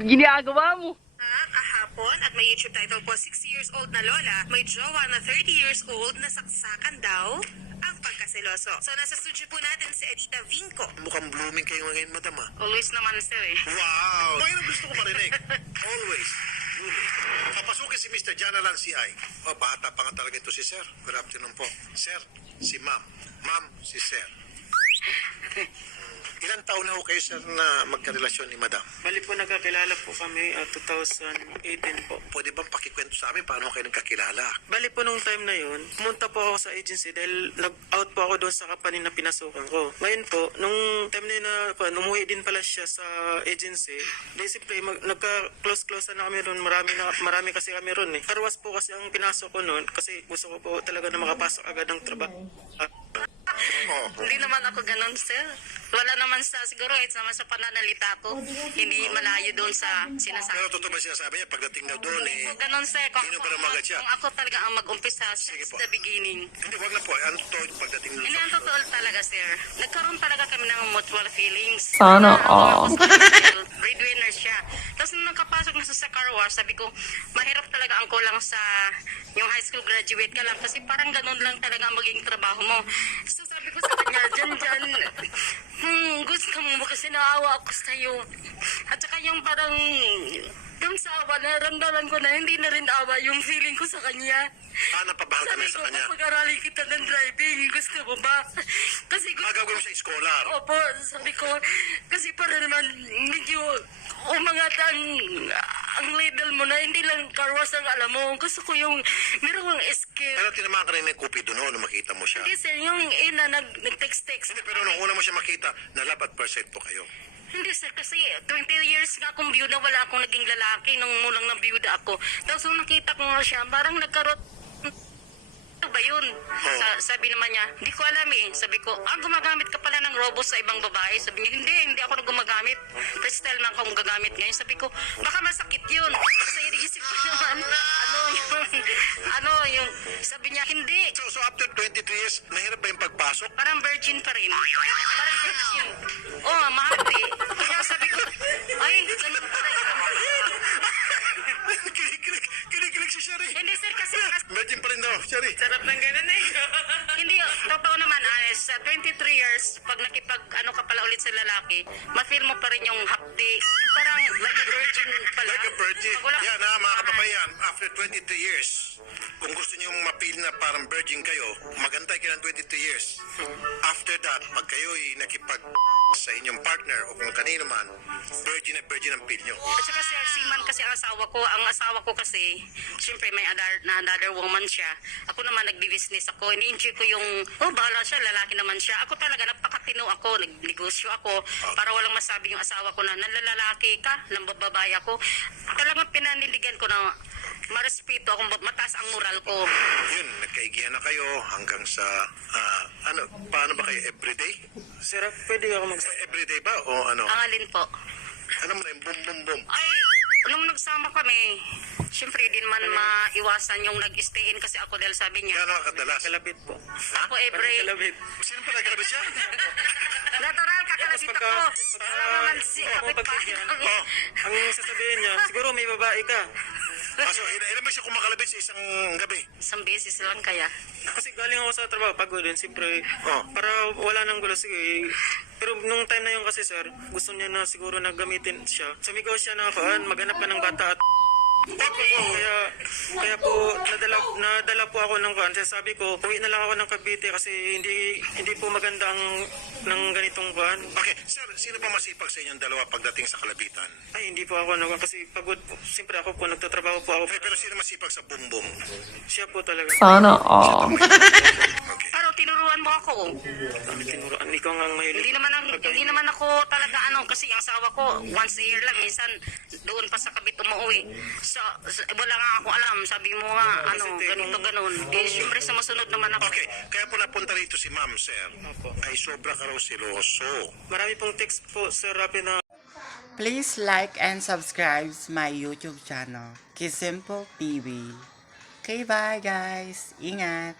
ginagawa mo? Kahapon at may YouTube title po, 6 years old na lola, may jowa na 30 years old na saksakan daw ang pagkaseloso. So nasa studio po natin si Edita Vinco. Mukhang blooming kayo ngayon, madam ah. Always naman sir eh. Wow! Ngayon ang gusto ko marinig. Always. Blooming. Papasukin si Mr. Janalan C.I. Oh, bata pa nga talaga ito si Sir. Good afternoon po. Sir, si Ma'am. Ma'am, si Sir. Ilang taon na ho kayo, Sir, na magkarelasyon ni Madam? Bali po nagkakilala po kami 2018 po. Pwede bang pakikwento sa amin paano kayo nagkakilala? Bali po nung time na yun, pumunta po ako sa agency dahil nag-out po ako doon sa company na pinasukan ko. Ngayon po, nung time na yun umuwi din pala siya sa agency, dahil siyempre nagka-close na kami ron, marami kasi kami ron eh. Karwas po kasi ang pinasok ko noon kasi gusto ko po talaga na makapasok agad ng trabaho. Oh. Hindi naman ako ganun sir. Wala naman sa siguro naman sa pananalita ko. Hindi malayo doon sa sinasabi. Pero totoo ba sinasabi niya, pagdating na doon eh, Ganun sir. Hindi ba naman agad siya? Kung ako talaga ang mag-umpisa Sige since po. the beginning. hindi, wag na po. Ano to pagdating doon Hindi ang totoo talaga, sir. Nagkaroon talaga kami ng mutual feelings. Sana all. Breadwinner siya. Tapos nung nakapasok na sa car wash, sabi ko, mahirap talaga ang kulang sa yung high school graduate ka lang. Kasi parang ganun lang talaga ang maging trabaho mo. So sabi ko sa kanya, dyan, gusto mo kasi naawa ako sa'yo. At saka yung parang, yung sa awa, naramdaman ko na hindi na rin awa yung feeling ko sa kanya. napabahal ka Sabi na ko, sa kanya. pag-aralin kita ng driving. Gusto mo ba? Kasi Gagawin mo siya scholar. Opo, sabi ko, kasi para naman medyo umangat ang label mo na hindi lang car wash ang alam mo. Gusto ko yung merong skill. Pero tinamaan ka rin ng kupido noon nung makita mo siya. Hindi sir, yung ina nag-text-text. Hindi, pero nung una mo siya makita, nalabat percent po kayo. Hindi sir, kasi 20 years nga akong biyuda, wala akong naging lalaki nung mulang ng biyuda ako. Tapos nung nakita ko nga siya, parang nagkaroon. Ano ba yun? Sabi naman niya, hindi ko alam eh. Sabi ko, gumagamit ka pala ng robot sa ibang babae. Sabi niya, hindi ako na gumagamit. Freestyle lang akong gagamit ngayon. Sabi ko, baka masakit yun. Kasi iniisip ko naman, sabi niya, hindi. So after 22 years, mahirap ba yung pagpasok? Parang virgin pa rin. Parang virgin. Oh, mahati. Kaya sabi ko, ay, ganun pala yun. Kinikilig si Sherry. Hindi sir, kasi Virgin pa rin daw, Sherry. Sarap ng ganun eh. hindi, totoo naman, honest, sa 23 years, pag ka pala ulit sa lalaki, ma-feel mo pa rin yung hapdi. Parang like a virgin pala. Like a virgin. Pag wala- Yan ha, mga kababayan, after 22 years, kung gusto niyo mapil na parang virgin kayo, magantay kayo ng 22 years. After that, pag kayo'y nakipag sa inyong partner o kung kanino man, virgin ang pil nyo. At saka sir, seaman kasi ang asawa ko. Ang asawa ko kasi, siyempre may another woman siya. Ako naman nagbi-business ako. Ini-enjoy ko yung, bahala siya, lalaki naman siya. Ako talaga, napakatino ako. Nagnegosyo ako. Para walang masabi yung asawa ko na nalalaki ka, nambababae ako. Talagang pinaniligan ko na marespeto ako, mataas ang moral ko. Yun, nagkaigihan na kayo hanggang sa, paano ba kayo, everyday? Sir, pwede ako Everyday ba o ano? Ang alin po? Ano mo na yung boom boom boom? Ay, nung nagsama kami, siyempre din man maiwasan yung nag-stay in kasi ako dahil sabi niya, Gano'n kadalas? kalabit po. ako every, Kalabit. Sino pa nagkalabit siya? natural kakalabit Pagka- ako. pagka- Alam naman si Oo, kapit pagbigyan. Oh. Ang sasabihin niya, siguro may babae ka. So, ilan ba siya kumakalabit sa isang gabi? Isang beses lang kaya. Kasi galing ako sa trabaho, pagod din, siyempre, Oh. para wala nang gulo, sige. Pero nung time na yun kasi sir, gusto niya na siguro na gamitin siya. Sumigaw siya na maghanap ka ng bata at kaya po nadala po ako ng kuan. Sabi ko, uwi na lang ako ng Cavite kasi hindi po maganda ang ng ganitong kuan. Okay, sir, sino ba masipag sa inyong dalawa pagdating sa kalabitan? Ay, hindi po ako kasi pagod po. Siyempre ako po, nagtatrabaho po ako. Pero sino masipag sa boom boom? Siya po talaga. Sana all. Okay. Pero tinuruan mo ako. Ang tinuruan, ikaw nga ang mahilig. Hindi naman ako talaga kasi ang asawa ko once a year lang, minsan doon pa sa Cavite umuwi. So, wala nga ako alam, sabi mo nga ganito ganon. Siyempre sa masunod naman ako. Okay, kaya po napunta rito si ma'am, sir. Ay sobra ka raw siloso. Marami pong text po, Sir Rapi, na Please like and subscribe my YouTube channel, Kisimple TV. Okay, bye guys. Ingat.